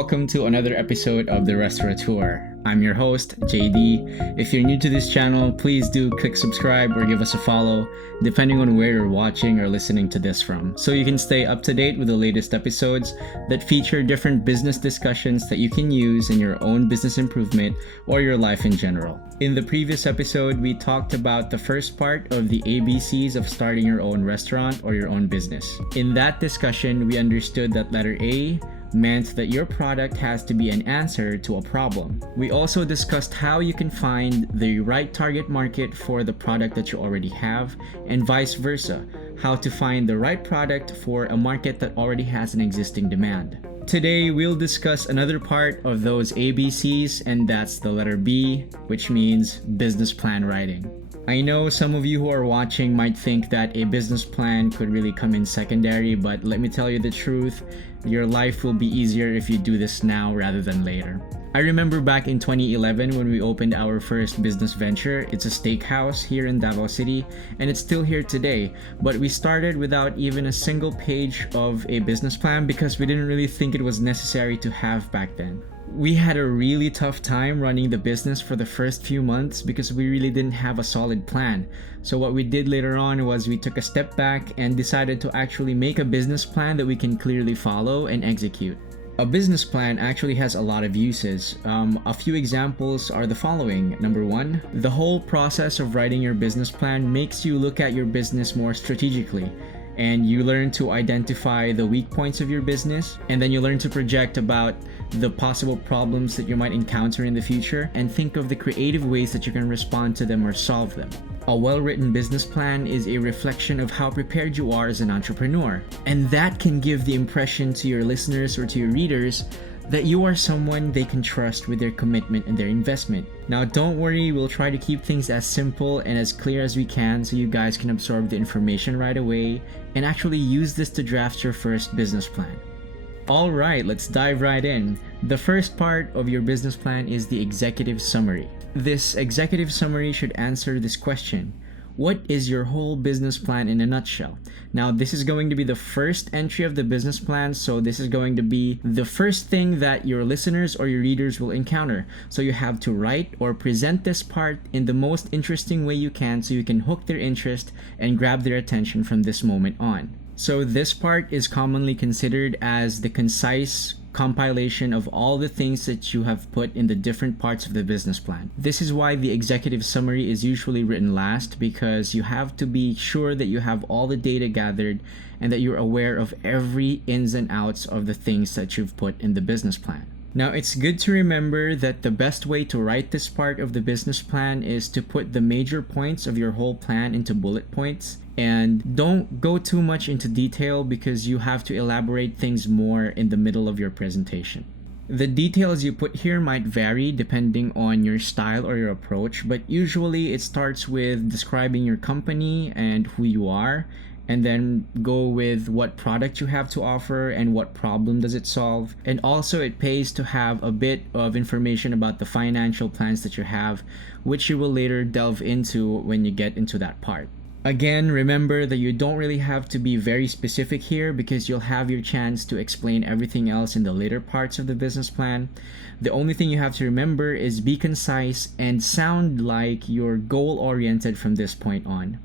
welcome to another episode of The Restaurateur. I'm your host, JD. If you're new to this channel, please do click subscribe or give us a follow, depending on where you're watching or listening to this from, so you can stay up to date with the latest episodes that feature different business discussions that you can use in your own business improvement or your life in general. In the previous episode, we talked about the first part of the ABCs of starting your own restaurant or your own business. In that discussion, we understood that letter A meant that your product has to be an answer to a problem. We also discussed how you can find the right target market for the product that you already have, and vice versa, how to find the right product for a market that already has an existing demand. Today, we'll discuss another part of those ABCs, and that's the letter B, which means business plan writing. I know some of you who are watching might think that a business plan could really come in secondary, but let me tell you the truth, your life will be easier if you do this now rather than later. I remember back in 2011 when we opened our first business venture. It's a steakhouse here in Davao City, and it's still here today, but we started without even a single page of a business plan because we didn't really think it was necessary to have back then. We had a really tough time running the business for the first few months because we really didn't have a solid plan. So what we did later on was we took a step back and decided to actually make a business plan that we can clearly follow and execute. A business plan actually has a lot of uses. A few examples are the following. Number one, the whole process of writing your business plan makes you look at your business more strategically, and you learn to identify the weak points of your business, and then you learn to project about the possible problems that you might encounter in the future and think of the creative ways that you can respond to them or solve them. A well-written business plan is a reflection of how prepared you are as an entrepreneur, and that can give the impression to your listeners or to your readers that you are someone they can trust with their commitment and their investment. Now, don't worry, we'll try to keep things as simple and as clear as we can so you guys can absorb the information right away and actually use this to draft your first business plan. Alright, let's dive right in. The first part of your business plan is the executive summary. This executive summary should answer this question: what is your whole business plan in a nutshell? Now, this is going to be the first entry of the business plan, so this is going to be the first thing that your listeners or your readers will encounter. So you have to write or present this part in the most interesting way you can so you can hook their interest and grab their attention from this moment on. So this part is commonly considered as the concise compilation of all the things that you have put in the different parts of the business plan. This is why the executive summary is usually written last, because you have to be sure that you have all the data gathered and that you're aware of every ins and outs of the things that you've put in the business plan. Now, it's good to remember that the best way to write this part of the business plan is to put the major points of your whole plan into bullet points, and don't go too much into detail because you have to elaborate things more in the middle of your presentation. The details you put here might vary depending on your style or your approach, but usually it starts with describing your company and who you are, and then go with what product you have to offer and what problem does it solve. And also it pays to have a bit of information about the financial plans that you have, which you will later delve into when you get into that part. Again, remember that you don't really have to be very specific here because you'll have your chance to explain everything else in the later parts of the business plan. The only thing you have to remember is be concise and sound like you're goal-oriented from this point on.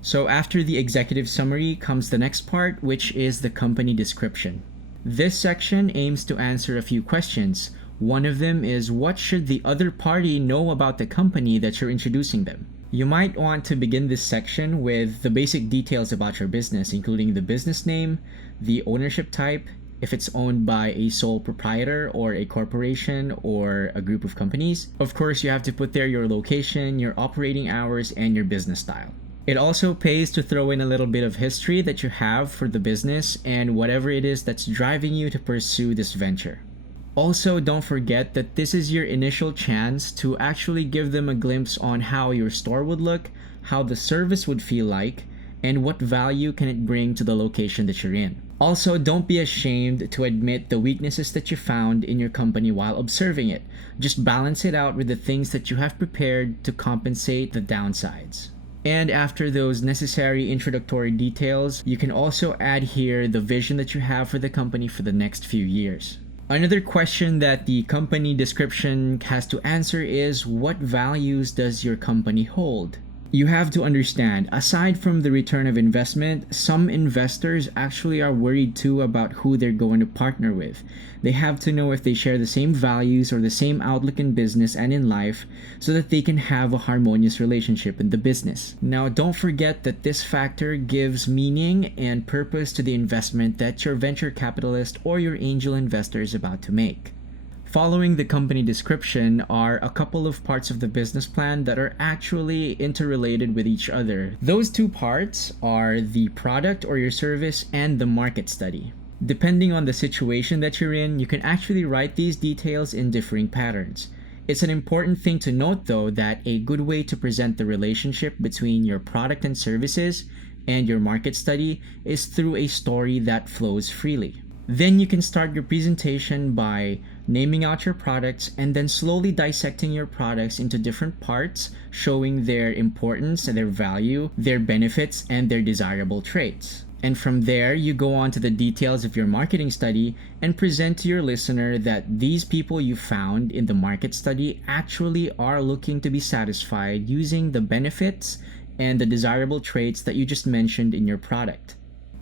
So after the executive summary comes the next part, which is the company description. This section aims to answer a few questions. One of them is, what should the other party know about the company that you're introducing them? You might want to begin this section with the basic details about your business, including the business name, the ownership type, if it's owned by a sole proprietor or a corporation or a group of companies. Of course, you have to put there your location, your operating hours, and your business style. It also pays to throw in a little bit of history that you have for the business and whatever it is that's driving you to pursue this venture. Also, don't forget that this is your initial chance to actually give them a glimpse on how your store would look, how the service would feel like, and what value can it bring to the location that you're in. Also, don't be ashamed to admit the weaknesses that you found in your company while observing it. Just balance it out with the things that you have prepared to compensate the downsides. And after those necessary introductory details, you can also add here the vision that you have for the company for the next few years. Another question that the company description has to answer is, what values does your company hold? You have to understand, aside from the return of investment, some investors actually are worried too about who they're going to partner with. They have to know if they share the same values or the same outlook in business and in life so that they can have a harmonious relationship in the business. Now, don't forget that this factor gives meaning and purpose to the investment that your venture capitalist or your angel investor is about to make. Following the company description are a couple of parts of the business plan that are actually interrelated with each other. Those two parts are the product or your service and the market study. Depending on the situation that you're in, you can actually write these details in differing patterns. It's an important thing to note though that a good way to present the relationship between your product and services and your market study is through a story that flows freely. Then you can start your presentation by naming out your products and then slowly dissecting your products into different parts, showing their importance and their value, their benefits, and their desirable traits. And from there, you go on to the details of your marketing study and present to your listener that these people you found in the market study actually are looking to be satisfied using the benefits and the desirable traits that you just mentioned in your product.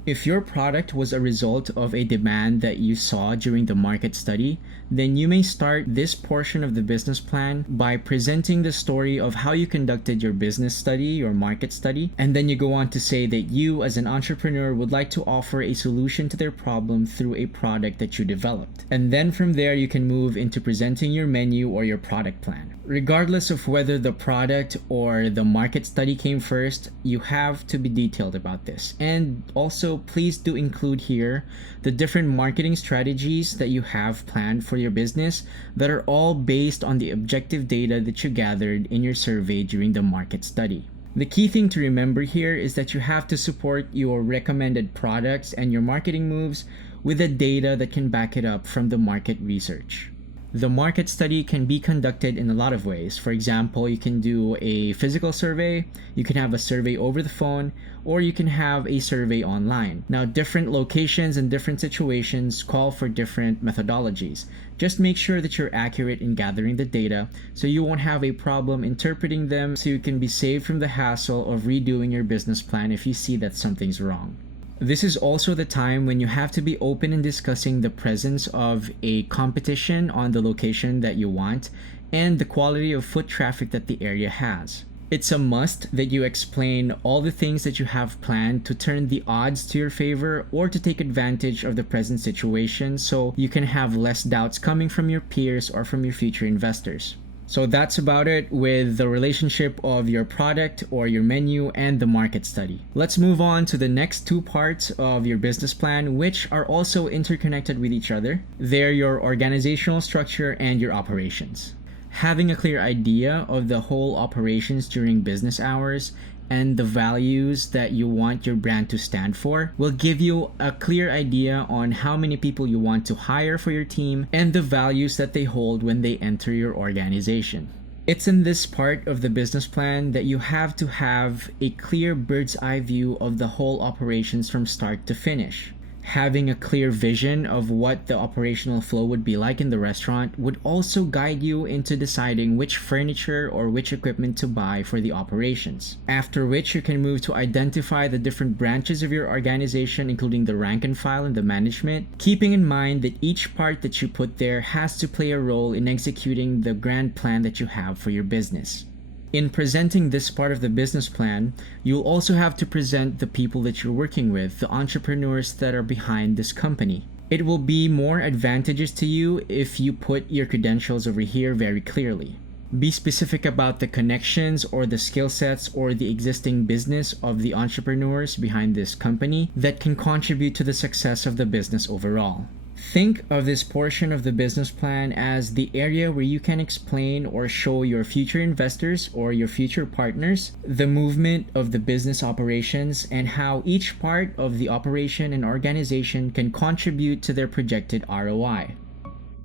If your product was a result of a demand that you saw during the market study, then you may start this portion of the business plan by presenting the story of how you conducted your business study, your market study, and then you go on to say that you as an entrepreneur would like to offer a solution to their problem through a product that you developed. And then from there, you can move into presenting your menu or your product plan. Regardless of whether the product or the market study came first, you have to be detailed about this. And also, please do include here the different marketing strategies that you have planned for your business that are all based on the objective data that you gathered in your survey during the market study. The key thing to remember here is that you have to support your recommended products and your marketing moves with the data that can back it up from the market research. The market study can be conducted in a lot of ways. For example, you can do a physical survey, you can have a survey over the phone, or you can have a survey online. Now, different locations and different situations call for different methodologies. Just make sure that you're accurate in gathering the data so you won't have a problem interpreting them, so you can be saved from the hassle of redoing your business plan if you see that something's wrong. This is also the time when you have to be open in discussing the presence of a competition on the location that you want and the quality of foot traffic that the area has. It's a must that you explain all the things that you have planned to turn the odds to your favor or to take advantage of the present situation so you can have less doubts coming from your peers or from your future investors. So that's about it with the relationship of your product or your menu and the market study. Let's move on to the next two parts of your business plan, which are also interconnected with each other. They're your organizational structure and your operations. Having a clear idea of the whole operations during business hours and the values that you want your brand to stand for will give you a clear idea on how many people you want to hire for your team and the values that they hold when they enter your organization. It's in this part of the business plan that you have to have a clear bird's eye view of the whole operations from start to finish. Having a clear vision of what the operational flow would be like in the restaurant would also guide you into deciding which furniture or which equipment to buy for the operations. After which you can move to identify the different branches of your organization, including the rank and file and the management, keeping in mind that each part that you put there has to play a role in executing the grand plan that you have for your business. In presenting this part of the business plan, you'll also have to present the people that you're working with, the entrepreneurs that are behind this company. It will be more advantageous to you if you put your credentials over here very clearly. Be specific about the connections or the skill sets or the existing business of the entrepreneurs behind this company that can contribute to the success of the business overall. Think of this portion of the business plan as the area where you can explain or show your future investors or your future partners the movement of the business operations and how each part of the operation and organization can contribute to their projected ROI.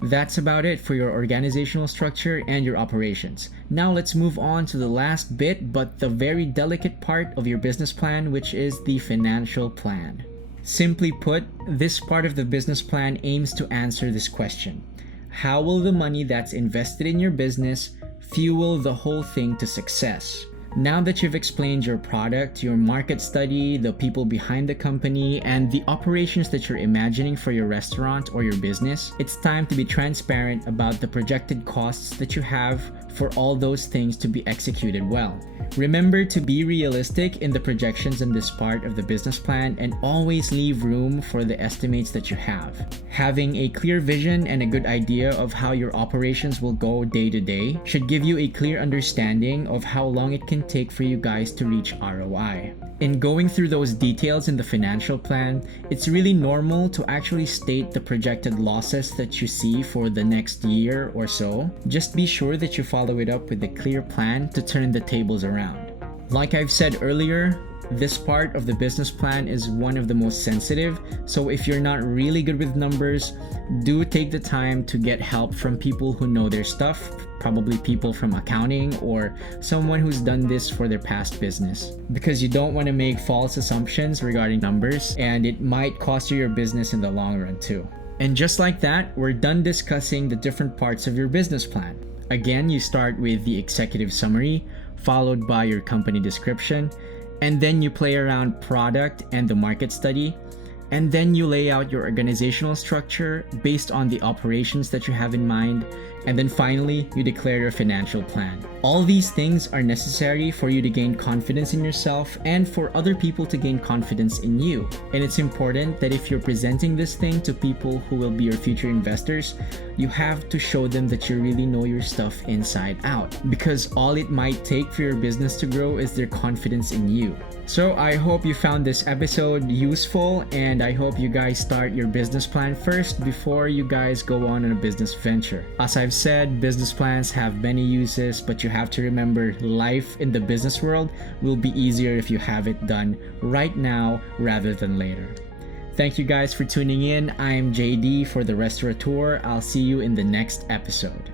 That's about it for your organizational structure and your operations. Now let's move on to the last bit, but the very delicate part of your business plan, which is the financial plan. Simply put, this part of the business plan aims to answer this question. How will the money that's invested in your business fuel the whole thing to success? Now that you've explained your product, your market study, the people behind the company, and the operations that you're imagining for your restaurant or your business, it's time to be transparent about the projected costs that you have for all those things to be executed well. Remember to be realistic in the projections in this part of the business plan and always leave room for the estimates that you have. Having a clear vision and a good idea of how your operations will go day to day should give you a clear understanding of how long it can take for you guys to reach ROI. In going through those details in the financial plan, it's really normal to actually state the projected losses that you see for the next year or so. Just be sure that you follow it up with a clear plan to turn the tables around. Like I've said earlier, this part of the business plan is one of the most sensitive, so if you're not really good with numbers, do take the time to get help from people who know their stuff, probably people from accounting or someone who's done this for their past business, because you don't want to make false assumptions regarding numbers and it might cost you your business in the long run too. And just like that, we're done discussing the different parts of your business plan. Again, you start with the executive summary, followed by your company description, and then you play around product and the market study, and then you lay out your organizational structure based on the operations that you have in mind, and then finally, you declare your financial plan. All these things are necessary for you to gain confidence in yourself and for other people to gain confidence in you. And it's important that if you're presenting this thing to people who will be your future investors, you have to show them that you really know your stuff inside out, because all it might take for your business to grow is their confidence in you. So I hope you found this episode useful, and I hope you guys start your business plan first before you guys go on a business venture. As I've said, business plans have many uses, but you have to remember life in the business world will be easier if you have it done right now rather than later. Thank you guys for tuning in. I'm JD for The Restaurateur. I'll see you in the next episode.